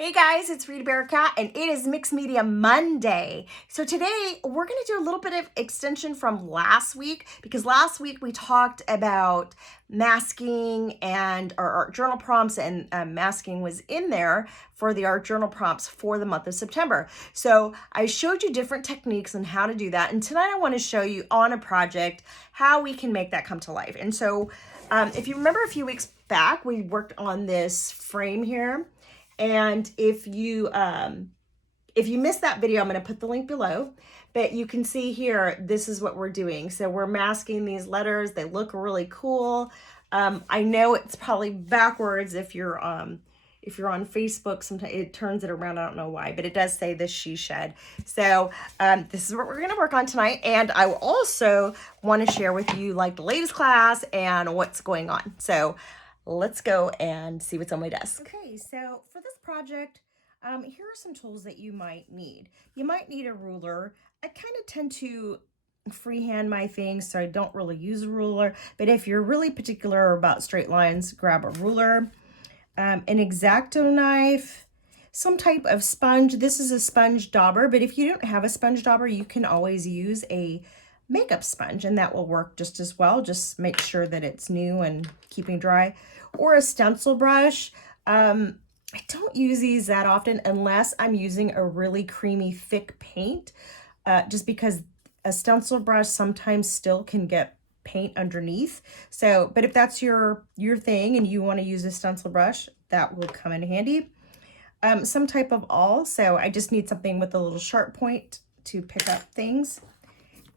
Hey guys, it's Rita Bearcat and it is Mixed Media Monday. So today we're going to do a little bit of extension from last week because last week we talked about masking and our art journal prompts, and masking was in there for the art journal prompts for the month of September. So I showed you different techniques on how to do that, and tonight I want to show you on a project how we can make that come to life. And so if you remember a few weeks back, we worked on this frame here. And if you missed that video, I'm going to put the link below, but you can see here, this is what we're doing. So we're masking these letters. They look really cool. I know it's probably backwards if you're on Facebook. Sometimes it turns it around. I don't know why, but it does say the she shed. So this is what we're going to work on tonight. And I also want to share with you like the latest class and what's going on. So let's go and see what's on my desk. Okay, so for this project, here are some tools that you might need. You might need a ruler. I kind of tend to freehand my things, so I don't really use a ruler. But if you're really particular about straight lines, grab a ruler, an X-Acto knife, some type of sponge. This is a sponge dauber, but if you don't have a sponge dauber, you can always use a makeup sponge, and that will work just as well. Just make sure that it's new and keeping dry. Or a stencil brush. I don't use these that often unless I'm using a really creamy thick paint, just because a stencil brush sometimes still can get paint underneath. So, but if that's your thing and you want to use a stencil brush, that will come in handy. Some type of awl. So I just need something with a little sharp point to pick up things.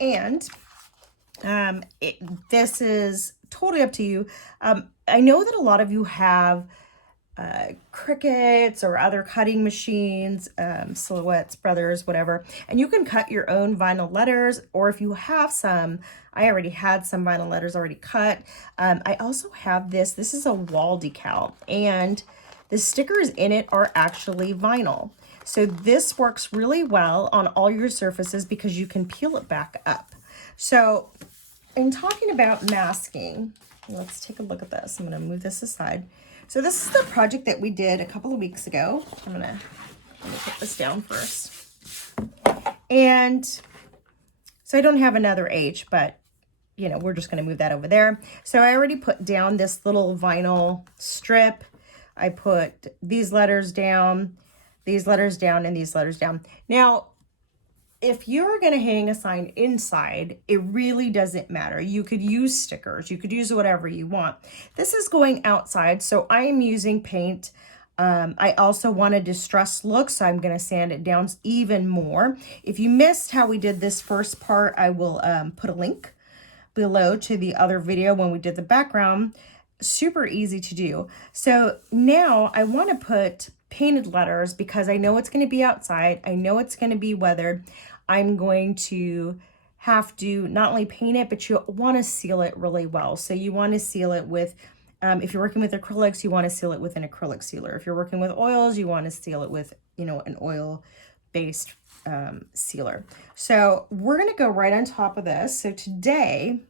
And this is totally up to you. I know that a lot of you have Cricuts or other cutting machines, Silhouettes, Brothers, whatever, and you can cut your own vinyl letters, or if you have some, I already had some vinyl letters already cut. I also have this is a wall decal, and the stickers in it are actually vinyl. So this works really well on all your surfaces because you can peel it back up. So in talking about masking, let's take a look at this. I'm going to move this aside. So this is the project that we did a couple of weeks ago. I'm going to put this down first. And so I don't have another H, but you know, we're just going to move that over there. So I already put down this little vinyl strip. I put these letters down, these letters down, and these letters down. Now, if you're going to hang a sign inside, it really doesn't matter. You could use stickers. You could use whatever you want. This is going outside, so I am using paint. I also want a distressed look, so I'm going to sand it down even more. If you missed how we did this first part, I will put a link below to the other video when we did the background. Super easy to do. So now I want to put painted letters because I know it's going to be outside. I know it's going to be weathered. I'm going to have to not only paint it, but you want to seal it really well. So you want to seal it with, if you're working with acrylics, you want to seal it with an acrylic sealer. If you're working with oils, you want to seal it with, you know, an oil-based sealer. So we're going to go right on top of this. So today,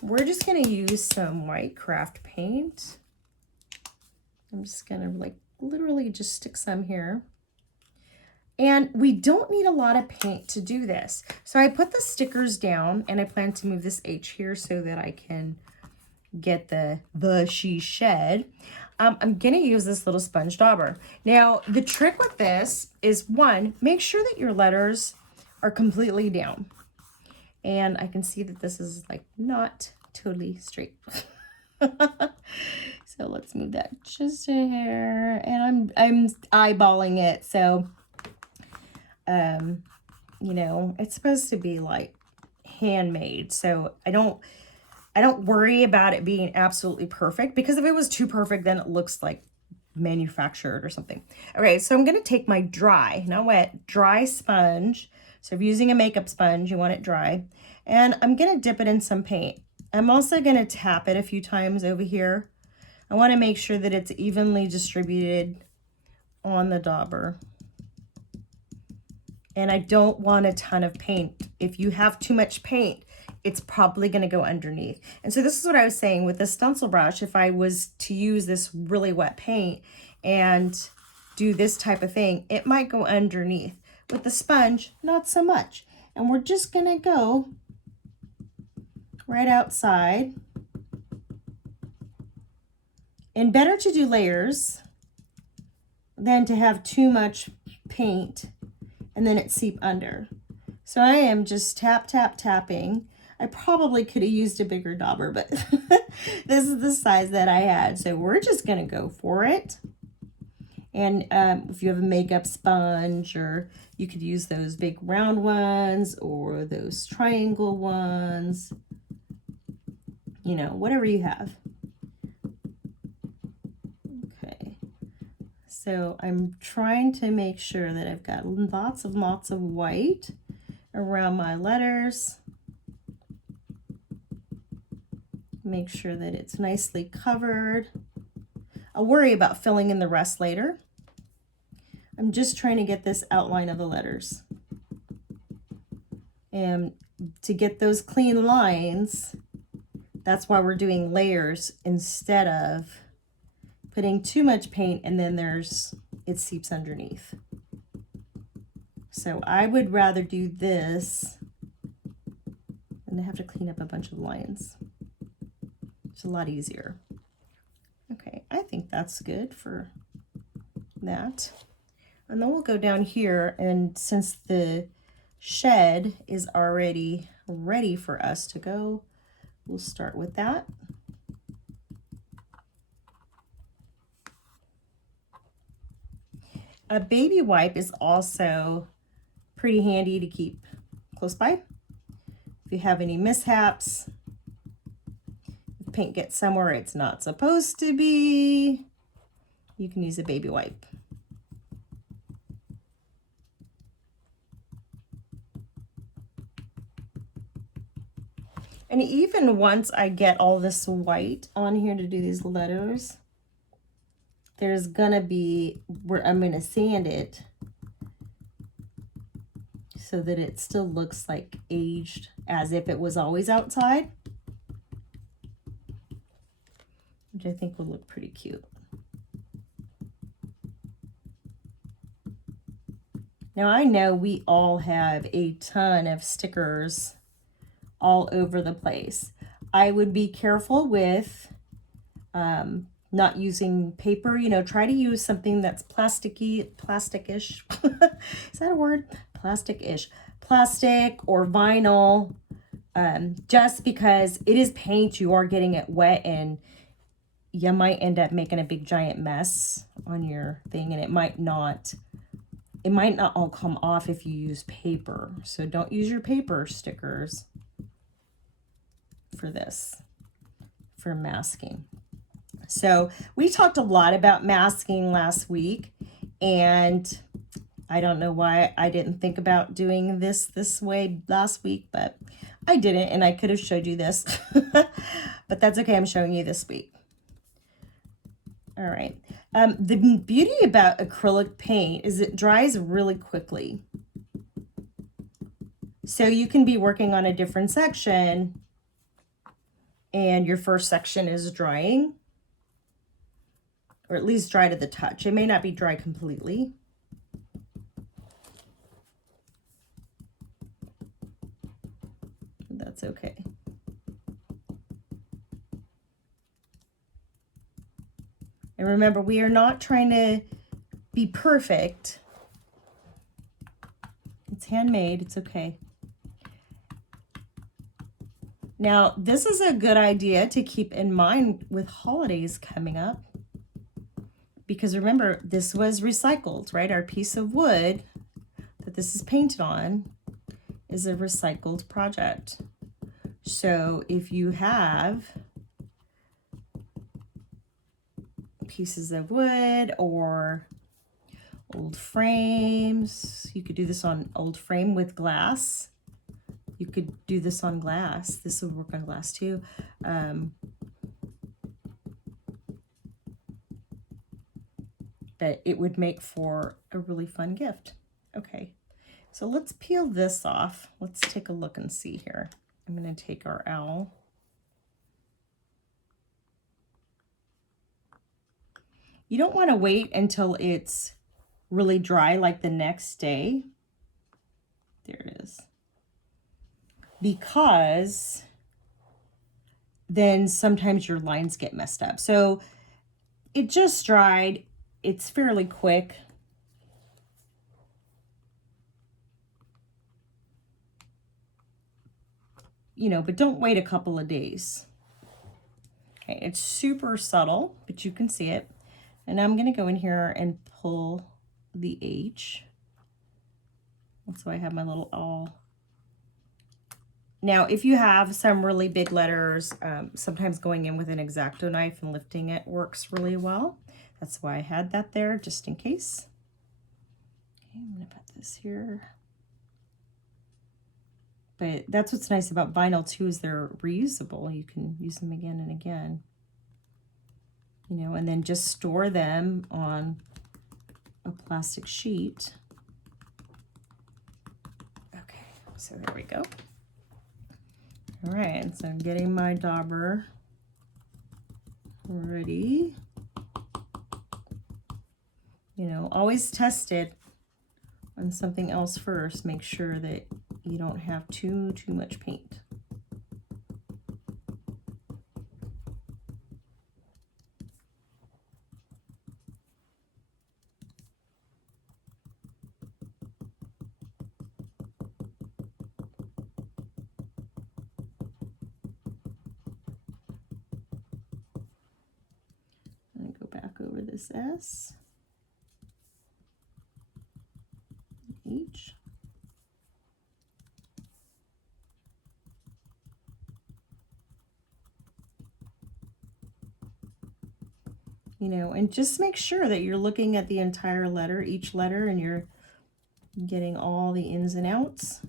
we're just going to use some white craft paint. I'm just going to like literally just stick some here. And we don't need a lot of paint to do this. So I put the stickers down, and I plan to move this H here so that I can get the she shed. I'm going to use this little sponge dauber. Now, the trick with this is, one, make sure that your letters are completely down. And I can see that this is like not totally straight. So let's move that just a hair, and I'm eyeballing it. So, you know, it's supposed to be like handmade. So I don't worry about it being absolutely perfect, because if it was too perfect, then it looks like manufactured or something. Okay, so I'm going to take my dry, not wet, dry sponge. So if you're using a makeup sponge, you want it dry. And I'm going to dip it in some paint. I'm also going to tap it a few times over here. I want to make sure that it's evenly distributed on the dauber. And I don't want a ton of paint. If you have too much paint, it's probably going to go underneath. And so this is what I was saying with the stencil brush. If I was to use this really wet paint and do this type of thing, it might go underneath. With the sponge, not so much. And we're just gonna go right outside. And better to do layers than to have too much paint and then it seep under. So I am just tap, tap, tapping. I probably could have used a bigger dauber, but this is the size that I had. So we're just gonna go for it. And if you have a makeup sponge, or you could use those big round ones or those triangle ones, you know, whatever you have. Okay, so I'm trying to make sure that I've got lots of white around my letters. Make sure that it's nicely covered. I'll worry about filling in the rest later. I'm just trying to get this outline of the letters. And to get those clean lines, that's why we're doing layers instead of putting too much paint and then it seeps underneath. So I would rather do this than to have to clean up a bunch of lines. It's a lot easier. Okay, I think that's good for that. And then we'll go down here, and since the shed is already ready for us to go, we'll start with that. A baby wipe is also pretty handy to keep close by. If you have any mishaps, if paint gets somewhere it's not supposed to be, you can use a baby wipe. And even once I get all this white on here to do these letters, there's gonna be where I'm gonna sand it so that it still looks like aged, as if it was always outside, which I think will look pretty cute. Now I know we all have a ton of stickers all over the place. I would be careful with not using paper. You know, try to use something that's plasticky, plasticish. Is that a word? Plasticish. Plastic or vinyl. Just because it is paint, you are getting it wet, and you might end up making a big giant mess on your thing, and it might not all come off if you use paper. So don't use your paper stickers for this, for masking. So we talked a lot about masking last week, and I don't know why I didn't think about doing this way last week, but I didn't, and I could have showed you this, but that's okay. I'm showing you this week. All right. The beauty about acrylic paint is it dries really quickly. So you can be working on a different section and your first section is drying, or at least dry to the touch. It may not be dry completely. That's okay. And remember, we are not trying to be perfect. It's handmade, it's okay. Now, this is a good idea to keep in mind with holidays coming up, because remember, this was recycled, right? Our piece of wood that this is painted on is a recycled project. So if you have pieces of wood or old frames, you could do this on old frame with glass. You could do this on glass. This would work on glass too. But it would make for a really fun gift. Okay, so let's peel this off. Let's take a look and see here. I'm going to take our owl. You don't want to wait until it's really dry, like the next day. There it is. Because then sometimes your lines get messed up. So it just dried. It's fairly quick. You know, but don't wait a couple of days. Okay, it's super subtle, but you can see it. And I'm gonna go in here and pull the H. So I have my little all. Now, if you have some really big letters, sometimes going in with an X-Acto knife and lifting it works really well. That's why I had that there, just in case. Okay, I'm gonna put this here. But that's what's nice about vinyl too, is they're reusable. You can use them again and again. You know, and then just store them on a plastic sheet. Okay, so there we go. All right, so I'm getting my dauber ready. You know, always test it on something else first. Make sure that you don't have too much paint. I'm gonna go back over this S, H. You know, and just make sure that you're looking at the entire letter, each letter, and you're getting all the ins and outs,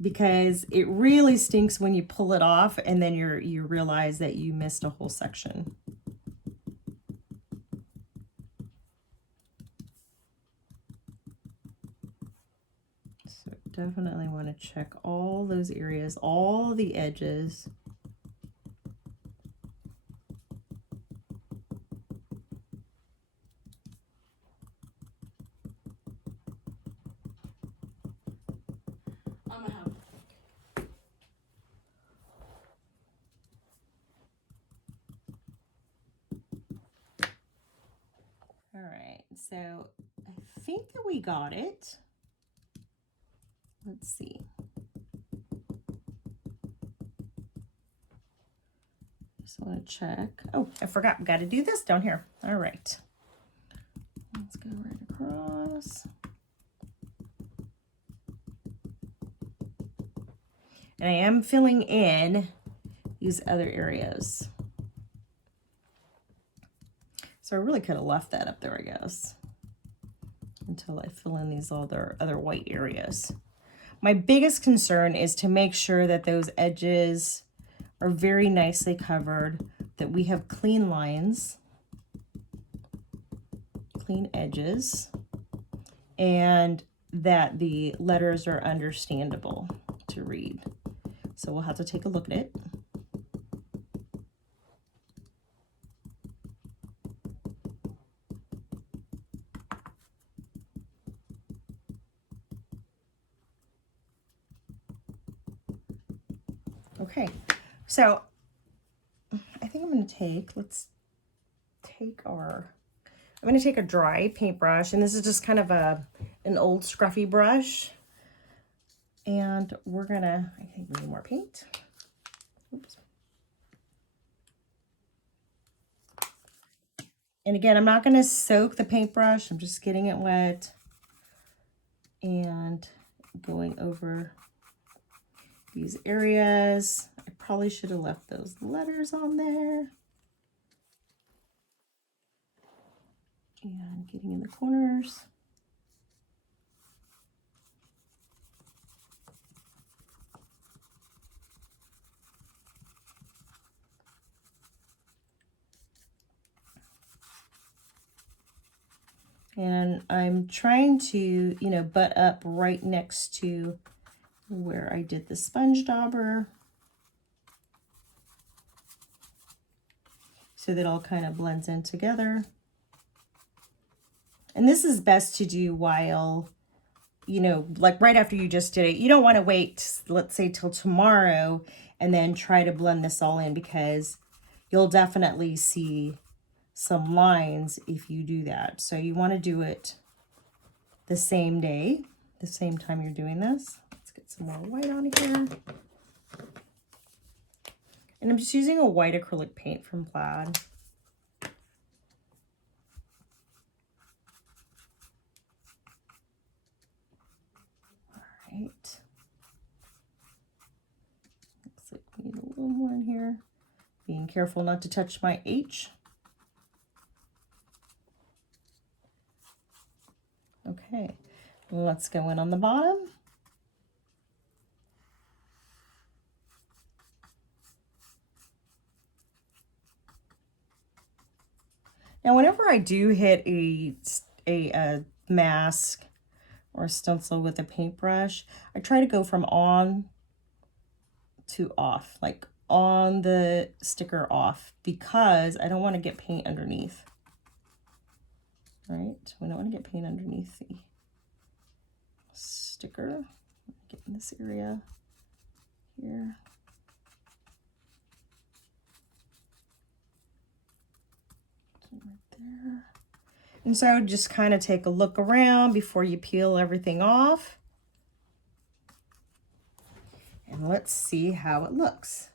because it really stinks when you pull it off and then you realize that you missed a whole section. So definitely want to check all those areas, all the edges. All right, so I think that we got it. Let's see. Just want to check. Oh, I forgot. We got to do this down here. All right. Let's go right across. And I am filling in these other areas. So I really could have left that up there, I guess, until I fill in these other white areas. My biggest concern is to make sure that those edges are very nicely covered, that we have clean lines, clean edges, and that the letters are understandable to read. So we'll have to take a look at it. Okay, so I think I'm going to take, I'm going to take a dry paintbrush, and this is just kind of an old scruffy brush. And we're going to, I think we need more paint. Oops. And again, I'm not going to soak the paintbrush. I'm just getting it wet and going over these areas. I probably should have left those letters on there. And getting in the corners. And I'm trying to, you know, butt up right next to where I did the sponge dauber, so that all kind of blends in together. And this is best to do while, you know, like right after you just did it. You don't want to wait, let's say, till tomorrow and then try to blend this all in, because you'll definitely see some lines if you do that. So you want to do it the same day, the same time you're doing this. Let's get some more white on here. And I'm just using a white acrylic paint from Plaid. All right. Looks like we need a little more in here. Being careful not to touch my H. Okay, let's go in on the bottom. Now, whenever I do hit a mask or a stencil with a paintbrush, I try to go from on to off, like on the sticker off, because I don't want to get paint underneath. Right? We don't want to get paint underneath the sticker. Get in this area here. Right there. And so just kind of take a look around before you peel everything off. And let's see how it looks.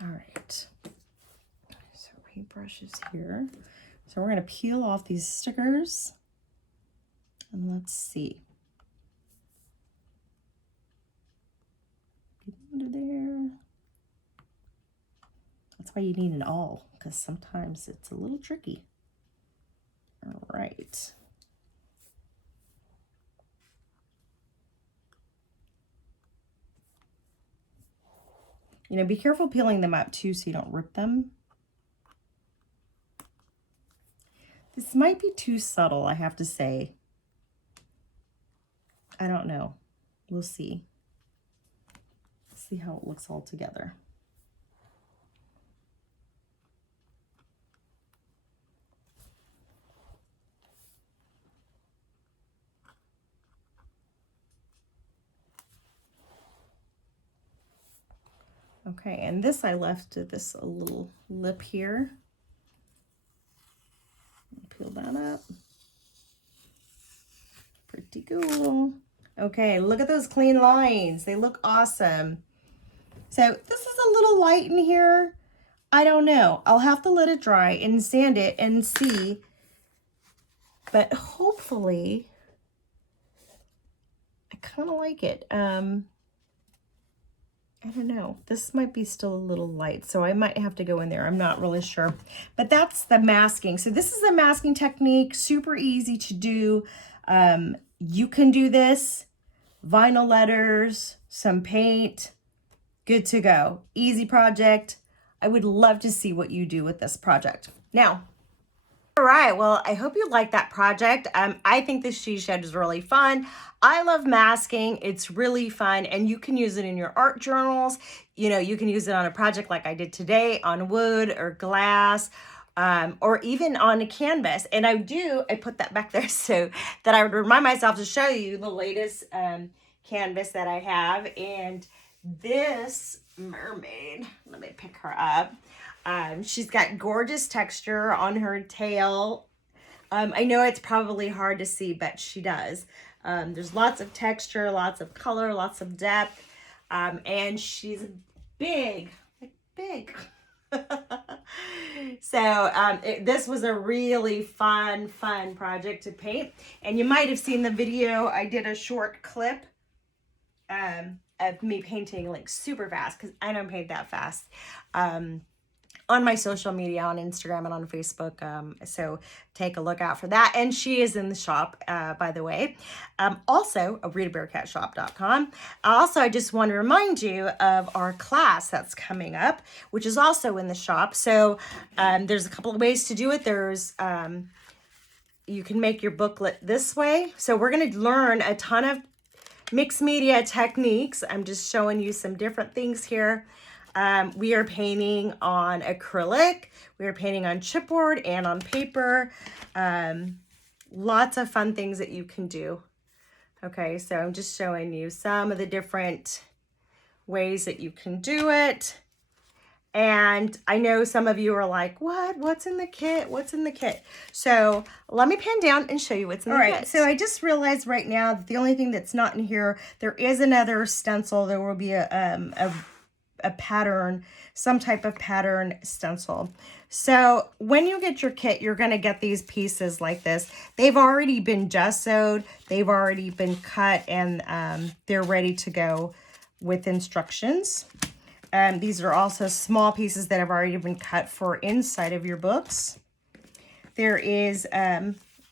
All right. So paintbrush is here. So we're going to peel off these stickers. And let's see. Get under there. That's why you need an awl, because sometimes it's a little tricky. All right. You know, be careful peeling them up too so you don't rip them. This might be too subtle, I have to say. I don't know. We'll see. See how it looks all together. Okay, and this I left this a little lip here. Peel that up. Pretty cool. Okay, look at those clean lines. They look awesome. So this is a little light in here. I don't know. I'll have to let it dry and sand it and see. But hopefully, I kind of like it. I don't know. This might be still a little light, so I might have to go in there. I'm not really sure. But that's the masking. So this is a masking technique, super easy to do. You can do this, vinyl letters, some paint, good to go. Easy project. I would love to see what you do with this project. Now, all right, well, I hope you like that project. I think this she shed is really fun. I love masking. It's really fun, and you can use it in your art journals. You know, you can use it on a project like I did today on wood or glass, or even on a canvas. And I put that back there so that I would remind myself to show you the latest canvas that I have. And this mermaid, let me pick her up. She's got gorgeous texture on her tail. I know it's probably hard to see, but she does. There's lots of texture, lots of color, lots of depth. And she's big, like big. So this was a really fun project to paint. And you might have seen the video. I did a short clip of me painting like super fast, because I don't paint that fast. On my social media, on Instagram and on Facebook. So take a look out for that. And she is in the shop, by the way. Also, ritabearcatshop.com. Also, I just want to remind you of our class that's coming up, which is also in the shop. So there's a couple of ways to do it. There's, you can make your booklet this way. So we're going to learn a ton of mixed media techniques. I'm just showing you some different things here. We are painting on acrylic. We are painting on chipboard and on paper. Lots of fun things that you can do. Okay, so I'm just showing you some of the different ways that you can do it. And I know some of you are like, what? What's in the kit? What's in the kit? So let me pan down and show you what's in the kit. All right, so I just realized right now that the only thing that's not in here, there is another stencil. There will be a pattern, some type of pattern stencil. So when you get your kit, you're going to get these pieces like this. They've already been gessoed. They've already been cut, and they're ready to go with instructions. These are also small pieces that have already been cut for inside of your books. There is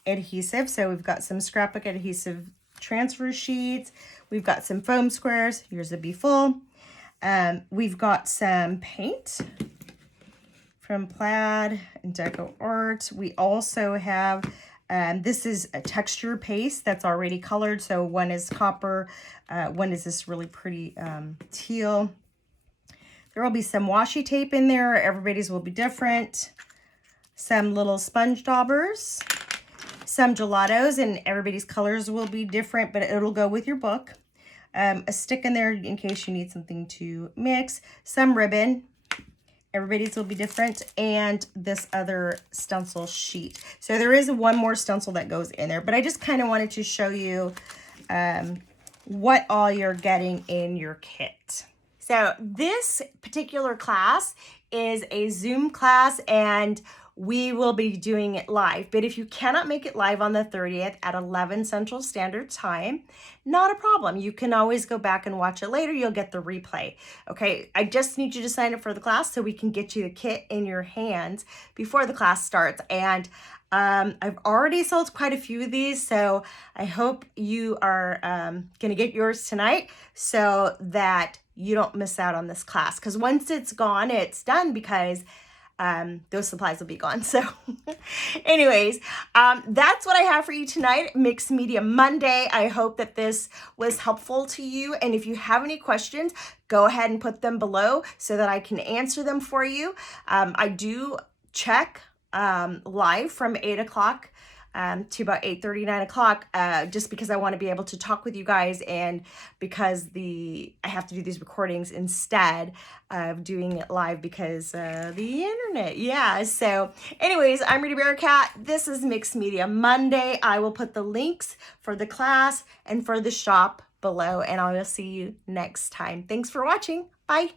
adhesive. So we've got some scrapbook adhesive transfer sheets. We've got some foam squares. Yours will be full. We've got some paint from Plaid and Deco Art. We also have, this is a texture paste that's already colored. So one is copper, one is this really pretty teal. There will be some washi tape in there. Everybody's will be different. Some little sponge daubers, some gelatos, and everybody's colors will be different, but it'll go with your book. A stick in there in case you need something to mix. Some ribbon. Everybody's will be different. And this other stencil sheet. So there is one more stencil that goes in there, but I just kind of wanted to show you what all you're getting in your kit. So this particular class is a Zoom class, and we will be doing it live. But if you cannot make it live on the 30th at 11 Central Standard Time, not a problem. You can always go back and watch it later. You'll get the replay. Okay, I just need you to sign up for the class so we can get you the kit in your hands before the class starts. And I've already sold quite a few of these, so I hope you are going to get yours tonight so that you don't miss out on this class. Because once it's gone, it's done, because those supplies will be gone. So anyways, that's what I have for you tonight, Mixed Media Monday. I hope that this was helpful to you. And if you have any questions, go ahead and put them below so that I can answer them for you. I do check live from 8 o'clock to about 8:30, 9 o'clock, just because I want to be able to talk with you guys, and because I have to do these recordings instead of doing it live because the internet. Yeah, so anyways, I'm Rita Bearcat. This is Mixed Media Monday. I will put the links for the class and for the shop below, and I will see you next time. Thanks for watching. Bye.